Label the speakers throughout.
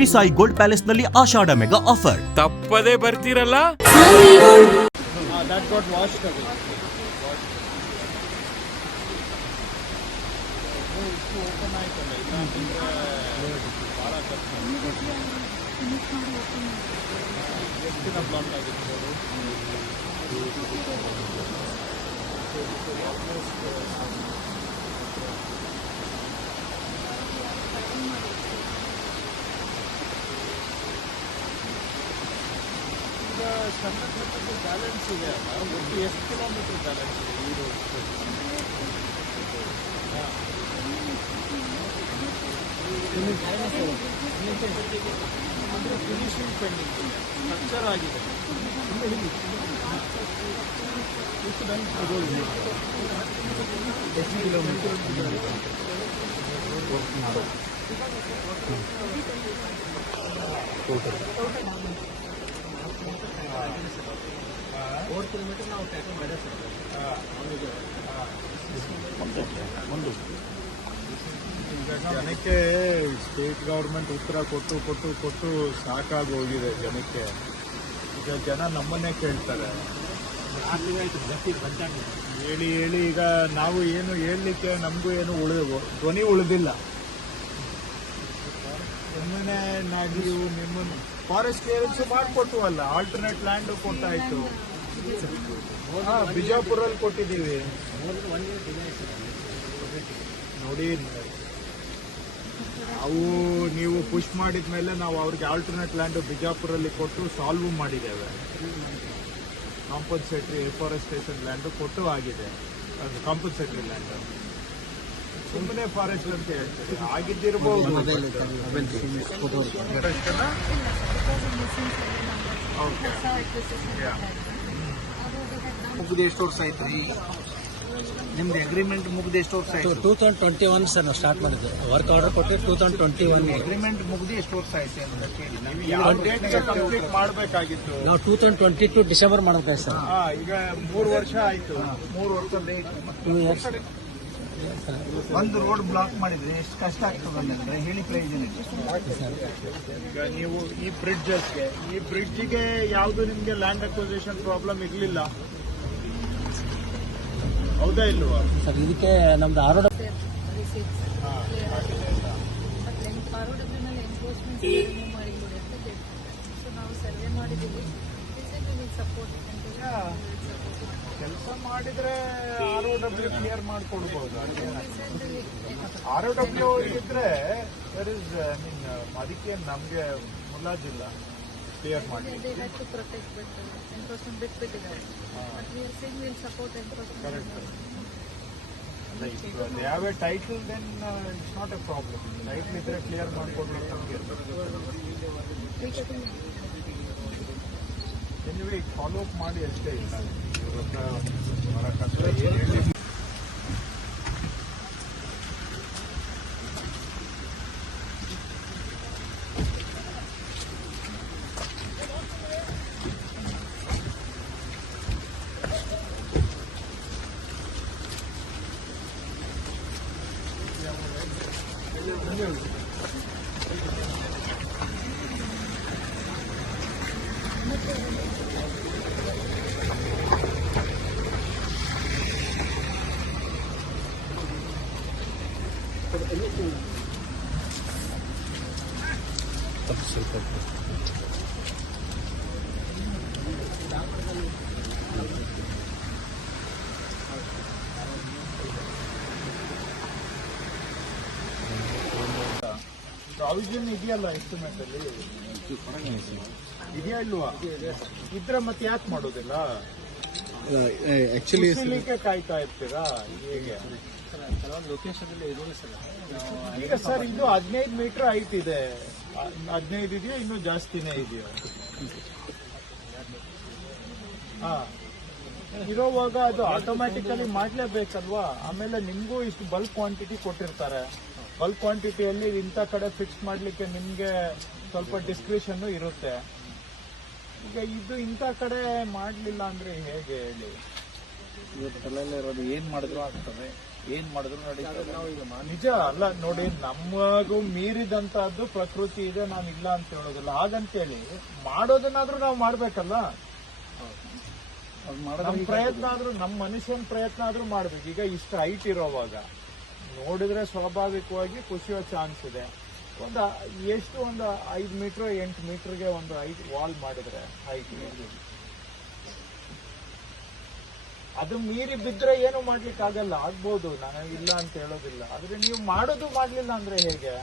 Speaker 1: Shri Sai gold palace ನಲ್ಲಿ ಆಷಾಢ mega offer
Speaker 2: ತಪ್ಪದೇ ಬರ್ತೀರಲ್ಲ
Speaker 3: that ಸಣ್ಣ ಸಣ್ಣದು ಬ್ಯಾಲೆನ್ಸ್ ಇದೆ ಅಲ್ಲ? ಒಟ್ಟು ಎಷ್ಟು ಕಿಲೋಮೀಟರ್ ಬ್ಯಾಲೆನ್ಸ್ ಇದೆ ಈ ರೋಡ್ ಅಂದರೆ ಫಿನಿಶಿಂಗ್ ಪೆಂಡಿಂಗ್ ಇದೆ ಸ್ಟ್ರಕ್ಚರ್ ಆಗಿದೆ ಎಷ್ಟು ಕಿಲೋಮೀಟರ್ ಜನಕ್ಕೆ ಸ್ಟೇಟ್ ಗೌರ್ಮೆಂಟ್ ಉತ್ತರ ಕೊಟ್ಟು ಕೊಟ್ಟು ಕೊಟ್ಟು ಸಾಕಾಗಿ ಹೋಗಿದೆ ಜನಕ್ಕೆ. ಈಗ ಜನ ನಮ್ಮನ್ನೇ ಕೇಳ್ತಾರೆ. ಹೇಳಿ ಹೇಳಿ, ಈಗ ನಾವು ಏನು ಹೇಳಲಿಕ್ಕೆ ನಮಗೂ ಏನು ಉಳಿದು ಧ್ವನಿ ಉಳಿದಿಲ್ಲ. ಸುಮ್ಮನೆ ನಾವು ನಿಮ್ಮನ್ನು ಫಾರೆಸ್ಟ್ ಕ್ಲಿಯರೆನ್ಸ್ ಮಾಡಿಕೊಟ್ಟುವಲ್ಲ ಆಲ್ಟರ್ನೇಟ್ ಲ್ಯಾಂಡ್ ಕೊಟ್ಟಾಯ್ತು. ಹಾ ಬಿಜಾಪುರಲ್ಲಿ ಕೊಟ್ಟಿದ್ದೀವಿ. ನೋಡಿ, ಅವು ನೀವು ಪುಷ್ ಮಾಡಿದ ಮೇಲೆ ನಾವು ಅವ್ರಿಗೆ ಆಲ್ಟರ್ನೇಟ್ ಲ್ಯಾಂಡ್ ಬಿಜಾಪುರಲ್ಲಿ ಕೊಟ್ಟು ಸಾಲ್ವ್ ಮಾಡಿದ್ದೇವೆ. ಕಾಂಪನ್ಸೇಟ್ರಿ ರಿಫಾರೆಸ್ಟೇಷನ್ ಲ್ಯಾಂಡ್ ಕೊಟ್ಟು ಆಗಿದೆ. ಅದು ಕಾಂಪನ್ಸೇಟ್ರಿ ಲ್ಯಾಂಡ್ ಸುಮ್ಮನೆ ಫಾರೆಸ್ಟ್ ಅಂತ ಹೇಳ್ತಾರೆ ಆಗಿದ್ದಿರಬಹುದು ಓಕೆ
Speaker 4: ಮುಗ್ದು ಎಷ್ಟು ವರ್ಷ ಆಯ್ತು ರೀ ನಿಮ್ದು ಅಗ್ರಿಮೆಂಟ್ ಮುಗಿದ ಎಷ್ಟು ವರ್ಷ ಆಯ್ತು.
Speaker 5: Two thousand twenty one sir ನಾವು ಸ್ಟಾರ್ಟ್ ಮಾಡಿದ್ದೆ. ವರ್ಕ್ ಆರ್ಡರ್ ಕೊಟ್ಟು two thousand twenty one
Speaker 4: agreement ಮುಗಿದು ಎಷ್ಟು ವರ್ಷ ಆಯ್ತು ಅಂತ ಕೇಳಿ.
Speaker 3: ನೀವು ಕಂಪ್ಲೀಟ್ ಮಾಡಬೇಕಾಗಿತ್ತು.
Speaker 5: ನಾವು two thousand twenty two December ಮಾಡಬೇಕಾಯ್ತು sir.
Speaker 3: ಹಾ ಈಗ ಮೂರು ವರ್ಷ ಆಯ್ತು.
Speaker 4: ಮೂರು ವರ್ಷ ಲೇಟ್
Speaker 5: ಟೂ ಇಯರ್ಸ್
Speaker 4: ಒಂದು ರೋಡ್ ಬ್ಲಾಕ್ ಮಾಡಿದ್ರೆ ಎಷ್ಟು ಕಷ್ಟ ಆಗ್ತದೆ ಅಂದ್ರೆ ಹೇಳಿ ಪ್ರಯೋಜನ.
Speaker 3: ಈಗ ನೀವು ಈ ಬ್ರಿಡ್ಜಸ್ಗೆ ಈ ಬ್ರಿಡ್ಜಿಗೆ ಯಾವುದು ನಿಮ್ಗೆ ಲ್ಯಾಂಡ್ ಅಕ್ವಸೇಷನ್ ಪ್ರಾಬ್ಲಮ್ ಇರ್ಲಿಲ್ಲ? ಹೌದಾ ಇಲ್ವಾ?
Speaker 5: ಸರ್ ಇದಕ್ಕೆ ನಮ್ದು
Speaker 6: ಕೇಳ್ತಾರೆ ಸೊ ನಾವು ಸರ್ವೆ ಮಾಡಿದ್ದೀವಿ. ಸಪೋರ್ಟ್
Speaker 3: ಕೆಲಸ ಮಾಡಿದ್ರೆ ಆರ್ ಒ ಡಬ್ಲ್ಯೂ ಕ್ಲಿಯರ್ ಮಾಡ್ಕೊಡ್ಬೋದು ಆರ್ ಒ ಡಬ್ಲ್ಯೂ ಇದ್ರೆ ದರ್ ಇಸ್ ಐ ಮೀನ್ ಅದಕ್ಕೆ ನಮಗೆ ಮುಲಾಜಿಲ್ಲ ಕ್ಲಿಯರ್ ಮಾಡಿ they have a title then it's not a problem title ಇದ್ರೆ ಕ್ಲಿಯರ್ ಮಾಡ್ಕೊಡ್ಬೇಕು ಎನಿವೆ ಫಾಲೋ ಅಪ್ ಮಾಡಿ ಅಷ್ಟೇ. ಇಲ್ಲ ಇವ್ರ ಹತ್ರ ಬರಕ್ಕಂತ ಪ್ರಾವಿಷನ್ ಇದೆಯಲ್ಲ ಎಸ್ಟಿಮೇಟ್ ಅಲ್ಲಿ? ಇದೆಯಾ ಇಲ್ವಾ? ಇದ್ರೆ ಮತ್ತೆ ಯಾಕೆ ಮಾಡೋದಿಲ್ಲ?
Speaker 7: ಆಕ್ಚುಲಿ
Speaker 3: ಕಾಯ್ತಾ ಇರ್ತೀರಾ? ಹೇಗೆ? ಈಗ ಸರ್ ಇದು ಹದಿನೈದು ಮೀಟರ್ ಹೈಟ್ ಇದೆ. ಹದಿನೈದು ಇದೆಯಾ ಇನ್ನೂ ಜಾಸ್ತಿನೇ ಇದೆಯಾ? ಹಾ. ಇರೋವಾಗ ಅದು ಆಟೋಮ್ಯಾಟಿಕಲಿ ಮಾಡ್ಲೇಬೇಕಲ್ವಾ? ಆಮೇಲೆ ನಿಮಗೂ ಇಷ್ಟು ಬಲ್ಕ್ ಕ್ವಾಂಟಿಟಿ ಕೊಟ್ಟಿರ್ತಾರೆ. ಬಲ್ಕ್ ಕ್ವಾಂಟಿಟಿಯಲ್ಲಿ ಇಂಥ ಕಡೆ ಫಿಕ್ಸ್ ಮಾಡಲಿಕ್ಕೆ ನಿಮಗೆ ಸ್ವಲ್ಪ ಡಿಸ್ಕ್ರಿಷನ್ನು ಇರುತ್ತೆ. ಈಗ ಇದು ಇಂಥ ಕಡೆ ಮಾಡಲಿಲ್ಲ ಅಂದ್ರೆ ಹೇಗೆ ಹೇಳಿ?
Speaker 4: ಇವತ್ತು ಇರೋದು ಏನ್ ಮಾಡಿದ್ರು ಆಗ್ತದೆ ಏನ್ ಮಾಡಿದ್ರು ನಡೀತದೆ.
Speaker 3: ನಿಜ ಅಲ್ಲ ನೋಡಿ ನಮಗೂ ಮೀರಿದಂತಹದ್ದು ಪ್ರಕೃತಿ ಇದೆ ನಾನು ಇಲ್ಲ ಅಂತ ಹೇಳೋದಿಲ್ಲ. ಹಾಗಂತೇಳಿ ಮಾಡೋದನ್ನಾದ್ರೂ ನಾವು ಮಾಡ್ಬೇಕಲ್ಲ? ಪ್ರಯತ್ನ ಆದ್ರೂ ನಮ್ಮ ಮನುಷ್ಯನ ಪ್ರಯತ್ನ ಆದ್ರೂ ಮಾಡ್ಬೇಕು. ಈಗ ಇಷ್ಟು ಹೈಟ್ ಇರೋವಾಗ. ನೋಡಿದ್ರೆ ಸ್ವಾಭಾವಿಕವಾಗಿ ಕುಸಿಯೋ ಚಾನ್ಸ್ ಇದೆ. ಒಂದು ಎಷ್ಟು ಒಂದು ಐದು ಮೀಟರ್ ಎಂಟು ಮೀಟರ್ಗೆ ಒಂದು ಐದು ವಾಲ್ ಮಾಡಿದ್ರೆ ಹೈಟ್ ಅದು ಮೀರಿ ಬಿದ್ರೆ ಏನು ಮಾಡ್ಲಿಕ್ಕೆ ಆಗಲ್ಲ. ಆಗ್ಬೋದು ನಾನು ಇಲ್ಲ ಅಂತ ಹೇಳೋದಿಲ್ಲ. ಆದ್ರೆ ನೀವು ಮಾಡೋದು ಮಾಡ್ಲಿಲ್ಲ ಅಂದ್ರೆ ಹೇಗೆ?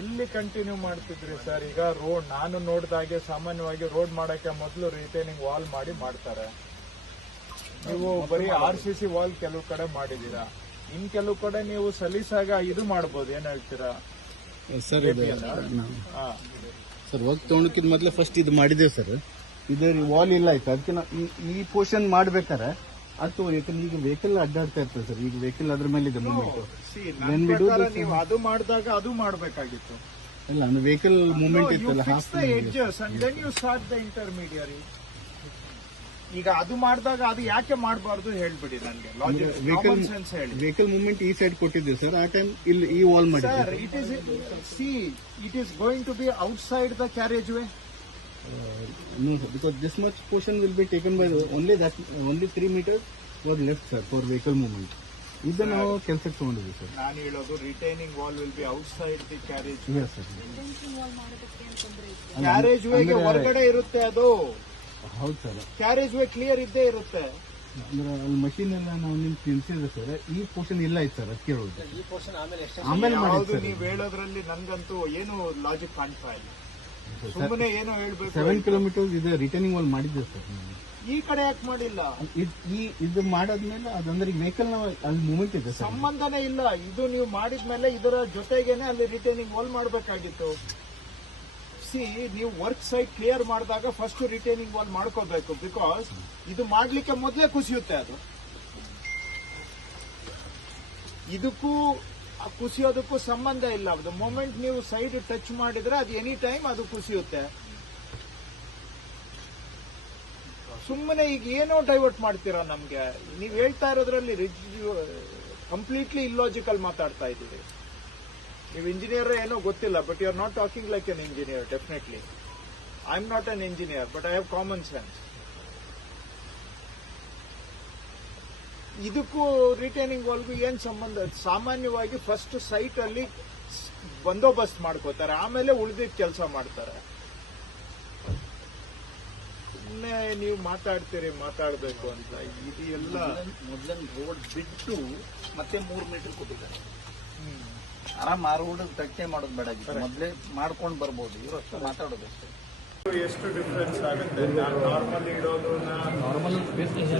Speaker 3: ಎಲ್ಲಿ ಕಂಟಿನ್ಯೂ ಮಾಡ್ತಿದ್ರಿ ಸರ್? ಈಗ ರೋಡ್ ನಾನು ನೋಡಿದಾಗೆ ಸಾಮಾನ್ಯವಾಗಿ ರೋಡ್ ಮಾಡಕ್ಕೆ ಮೊದಲು ರಿಟೈನಿಂಗ್ ವಾಲ್ ಮಾಡಿ ಮಾಡ್ತಾರೆ. ನೀವು ಬರೀ ಆರ್ ಸಿ ಸಿ ವಾಲ್ ಕೆಲವು ಕಡೆ ಮಾಡಿದೀರಾ ಇನ್ ಕೆಲವು ಕಡೆ ನೀವು ಸಲೀಸಾಗ ಇದು ಮಾಡ್ಬೋದು ಏನ್ ಹೇಳ್ತೀರಾ?
Speaker 2: ಸರ್ ಇದು
Speaker 3: ಹಾ.
Speaker 2: ಸರ್ ಹೋಗಿ ಮೊದಲೇ ಫಸ್ಟ್ ಇದು ಮಾಡಿದ್ದೇವೆ ಸರ್. ಇದು ವಾಲ್ ಇಲ್ಲ ಆಯ್ತು? ಅದಕ್ಕೆ ಈ ಈ ಪೋರ್ಷನ್ ಮಾಡ್ಬೇಕಾರೆ ಅದು ತೋರಿ ಯಾಕಂದ್ರೆ ಈಗ ವೆಹಿಕಲ್ ಅಡ್ಡಾಡ್ತಾ ಇರ್ತದೆ ಸರ್. ಈಗ ವೆಹಿಕಲ್ ಅದ್ರ ಮೇಲೆ ಇದೆ ಮೂಮೆಂಟ್
Speaker 3: ನನ್ ಪ್ರಕಾರ ನೀವು ಅದು ಮಾಡಿದಾಗ ಅದು ಮಾಡ್ಬೇಕಾಗಿತ್ತು.
Speaker 2: ಇಲ್ಲ ವೆಹಿಕಲ್ ಮೂವ್ಮೆಂಟ್ ಇತ್ತಲ್ಲ
Speaker 3: intermediate
Speaker 2: half
Speaker 3: the edges and then you start the intermediary ಈಗ ಅದು ಮಾಡಿದಾಗ ಅದು ಯಾಕೆ ಮಾಡಬಾರ್ದು ಹೇಳ್ಬಿಡಿ ನನಗೆ.
Speaker 2: ವೆಹಿಕಲ್
Speaker 3: ಕಾಮನ್ ಸೆನ್ಸ್ ಹೇಳಿ.
Speaker 2: ವೆಹಿಕಲ್ ಮೂವ್ಮೆಂಟ್ ಈ ಸೈಡ್ ಕೊಟ್ಟಿದ್ದೆ ಸರ್ ಆ ಟೈಮ್ ಇಲ್ಲಿ ಈ wall
Speaker 3: Sir, it is see it is going to be outside the carriage
Speaker 2: no sir because this much portion will be taken by only that only three meter was left sir for vehicle movement ಇದು ನಾವು ಕೆಲಸಕ್ಕೆ ತಗೊಂಡಿದ್ದೀವಿ sir
Speaker 3: ನಾನು ಹೇಳೋದು retaining
Speaker 2: wall will
Speaker 6: be outside the carriage way sir
Speaker 3: carriage ವೇಗೆ ಹೊರಗಡೆ ಇರುತ್ತೆ ಅದು.
Speaker 2: ಹೌದು ಸರ್.
Speaker 3: ಕ್ಯಾರೇಜ್ ವೇ ಕ್ಲಿಯರ್ ಇದ್ದೇ ಇರುತ್ತೆ.
Speaker 2: ಅಂದ್ರೆ ಅಲ್ಲಿ ಮಷೀನ್ ಎಲ್ಲ ನಾವು ನಿಮ್ ತಿನ್ಸಿದ್ರೆ ಸರ್ ಈ ಪೋರ್ಷನ್ ಇಲ್ಲ ಐತೆ ಸರ್ ಅದಕ್ಕೆ ಹೇಳೋದು
Speaker 5: ಈ ಪೋರ್ಷನ್ ಆಮೇಲೆ
Speaker 3: ನೀವು ಹೇಳೋದ್ರಲ್ಲಿ ನನ್ಗಂತೂ ಏನು ಲಾಜಿಕ್ ಕಾಣ್ತಾ ಇಲ್ಲ. ಸುಮ್ಮನೆ ಏನೋ ಹೇಳ್ಬೇಕು
Speaker 2: ಸೆವೆನ್ ಕಿಲೋಮೀಟರ್ ಇದೆ ರಿಟರ್ನಿಂಗ್ ವಾಲ್ ಮಾಡಿದ್ದೆ ಸರ್ ನಾವು.
Speaker 3: ಈ ಕಡೆ ಯಾಕೆ ಮಾಡಿಲ್ಲ?
Speaker 2: ಇದ್- ಈ ಇದು ಮಾಡಾದ್ಮೇಲೆ ಅದಂದ್ರೆ ವೆಹಿಕಲ್ ನಾವು ಅಲ್ಲಿ ಮೂವ್ಮೆಂಟ್ ಇದೆ ಸರ್.
Speaker 3: ಸಂಬಂಧನೇ ಇಲ್ಲ. ಇದು ನೀವು ಮಾಡಿದ್ಮೇಲೆ ಇದರ ಜೊತೆಗೇನೆ ಅಲ್ಲಿ ರಿಟರ್ನಿಂಗ್ ವಾಲ್ ಮಾಡಬೇಕಾಗಿತ್ತು. ಸಿ, ನೀವು ವರ್ಕ್ ಸೈಟ್ ಕ್ಲಿಯರ್ ಮಾಡಿದಾಗ ಫಸ್ಟ್ ರಿಟೈನಿಂಗ್ ವಾಲ್ ಮಾಡ್ಕೋಬೇಕು ಬಿಕಾಸ್ ಇದು ಮಾಡ್ಲಿಕ್ಕೆ ಮೊದಲೇ ಕುಸಿಯುತ್ತೆ ಅದು. ಇದಕ್ಕೂ, ಕುಸಿಯೋದಕ್ಕೂ ಸಂಬಂಧ ಇಲ್ಲ ಅದು. ಮೊಮೆಂಟ್ ನೀವು ಸೈಡ್ ಟಚ್ ಮಾಡಿದ್ರೆ ಅದು ಎನಿ ಟೈಮ್ ಅದು ಕುಸಿಯುತ್ತೆ. ಸುಮ್ಮನೆ ಈಗ ಏನೋ ಡೈವರ್ಟ್ ಮಾಡ್ತೀರಾ ನಮ್ಗೆ? ನೀವು ಹೇಳ್ತಾ ಇರೋದ್ರಲ್ಲಿ ಕಂಪ್ಲೀಟ್ಲಿ ಇಲ್ಲಾಜಿಕಲ್ ಮಾತಾಡ್ತಾ ಇದ್ದೀರಿ. ನೀವು ಇಂಜಿನಿಯರ್ ಏನೋ ಗೊತ್ತಿಲ್ಲ but you are not talking like an engineer definitely I am not an engineer but I have common sense ಇದಕ್ಕೂ ರಿಟೈನಿಂಗ್ ವಾಲ್ಗೂ ಏನ್ ಸಂಬಂಧ? ಸಾಮಾನ್ಯವಾಗಿ ಫಸ್ಟ್ ಸೈಟ್ ಅಲ್ಲಿ ಬಂದೋಬಸ್ತ್ ಮಾಡ್ಕೋತಾರೆ ಆಮೇಲೆ ಉಳಿದಿದ್ದ ಕೆಲಸ ಮಾಡ್ತಾರೆ. ಸುಮ್ಮನೆ ನೀವು ಮಾತಾಡ್ತೀರಿ ಮಾತಾಡಬೇಕು ಅಂತ. ಇದು ಎಲ್ಲ
Speaker 4: ಮೊದಲ ರೋಡ್ ಬಿಟ್ಟು ಮತ್ತೆ ಮೂರು ಮೀಟರ್ ಕೊಟ್ಟಿದ್ದಾರೆ. ಆರಾಮ್ ಆ ರೋಡ್ ತಟ್ಟೆ ಮಾಡೋದು ಬೇಡ ಮೊದ್ಲೇ ಮಾಡ್ಕೊಂಡು ಬರ್ಬೋದು. ಇವ್ರು ಅಷ್ಟು ಮಾತಾಡೋದು ಅಷ್ಟೇ.
Speaker 3: ಎಷ್ಟು ಡಿಫ್ರೆನ್ಸ್ ಆಗುತ್ತೆ? ನಾರ್ಮಲ್ ಇಡೋದು
Speaker 5: ನಾರ್ಮಲ್
Speaker 3: ಸಿಗುತ್ತೆ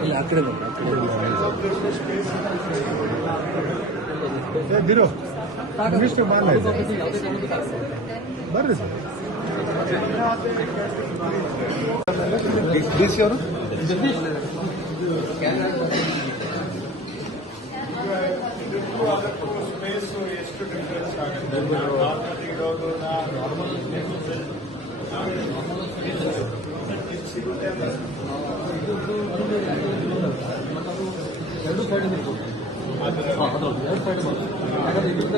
Speaker 5: ಇಲ್ಲಿ ಆ ಕಡೆ ನೋಡಿ, ಆ ಕಡೆ
Speaker 2: ಬರ್ರಿ ಸರ್
Speaker 3: ಸ್ಪೇಸ್ ಎಷ್ಟು ಡಿಫ್ರೆನ್ಸ್ ಆಗುತ್ತೆ ನಾರ್ಮಲ್ ಇಡೋದು ನಾರ್ಮಲ್ ಸಿಗುತ್ತೆ ಅಂದ್ರೆ
Speaker 5: ಎರಡು ಸೈಡ್ ಇರ್ಬೋದು ಹಾಂ ಅದು ಎರಡು ಸೈಡ್ ಬರುತ್ತೆ ಯಾಕಂದ್ರೆ ಇಲ್ಲಿಂದ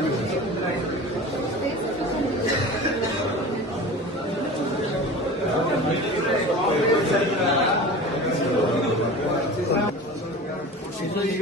Speaker 3: ಈಗ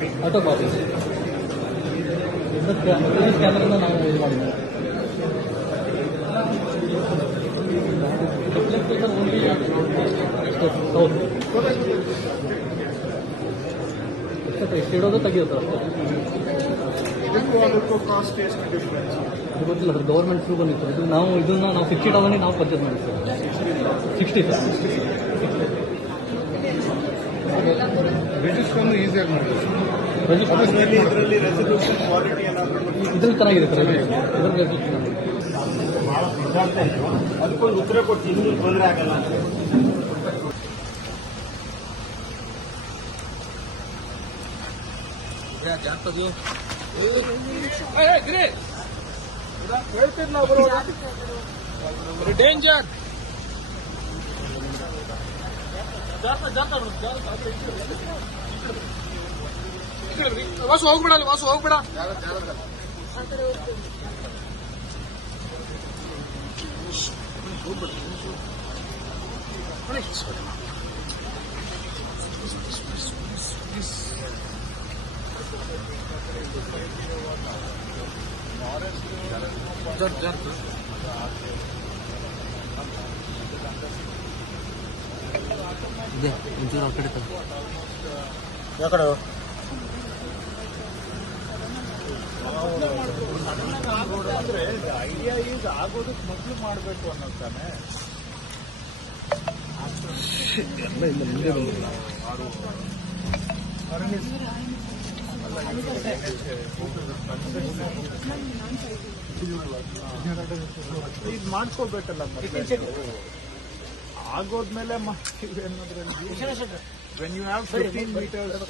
Speaker 5: ಫಿಕ್ಸೆಡ್
Speaker 3: ಆಟೋ
Speaker 5: ಕಾಪಿ ಕ್ಯಾಮ್ರಾನ ನಾವು ಇದು ಮಾಡಿದ್ವಿ ರಿಫ್ಲೆಕ್ಟೇಷನ್ ಓನ್ಲಿ ಹೌದು ಎಷ್ಟಕ್ಕೆ ಎಷ್ಟು ಇಡೋದು ತೆಗಿಯೋದು
Speaker 3: ಕಾಸ್ಟ್ ಎಷ್ಟು ಡಿಫ್ರೆನ್ಸ್
Speaker 5: ಇದು ಗೊತ್ತಿಲ್ಲ ಸರ್ ಗೌರ್ಮೆಂಟ್ ಥ್ರೂ ಬಂದಿತ್ತು ಇದು ನಾವು ಇದನ್ನ ನಾವು ಫಿಕ್ಸ್ ಅವನ್ನೇ ನಾವು ಪರ್ಚೇಸ್ ಮಾಡಿದ್ವಿ ಸರ್ ಸಿಕ್ಸ್ಟಿ ಸರ್
Speaker 2: ರಿಜಿಸ್ಟರ್ ಈಸಿಯಾಗಿ ಮಾಡ್ಬೋದು
Speaker 5: ರಿಜಿಸ್ಟ್ರೇಷನ್
Speaker 3: ಇದರಲ್ಲಿ ರೆಸಲ್ಯೂಷನ್ ಕ್ವಾಲಿಟಿ ಏನಾದರೂ
Speaker 5: ಇದ್ರಲ್ಲಿ ಚೆನ್ನಾಗಿದೆ ಸರ್
Speaker 3: ಅದಕ್ಕೊಂದು ಉತ್ತರ ಕೊಟ್ಟು ಇನ್ನೂ ತೊಂದರೆ ಆಗಲ್ಲ ಹೇಳ್ತಿದ್ನ ಡೇಂಜರ್ ವಾಸು ಹೋಗ್ಬಿಡ ಅಲ್ಲಿ ವಾಸು ಹೋಗ್ಬಿಡ
Speaker 5: ಇದೆ ಒಂಚೂರು ಆ ಕಡೆ ತಗೋ.
Speaker 3: ಅಂದ್ರೆ ಐಡಿಯಾ ಈಗ ಆಗೋದಕ್ಕೆ ಮೊದಲು ಮಾಡಬೇಕು ಅನ್ನೋ ತಾನೆ ಇದು ಮಾಡ್ಕೋಬೇಕಲ್ಲ ಮತ್ತೆ ಆಗೋದ್ಮೇಲೆ ಮಾಡ್ತೀವಿ ಅನ್ನೋದ್ರಲ್ಲಿ when you have fifteen metres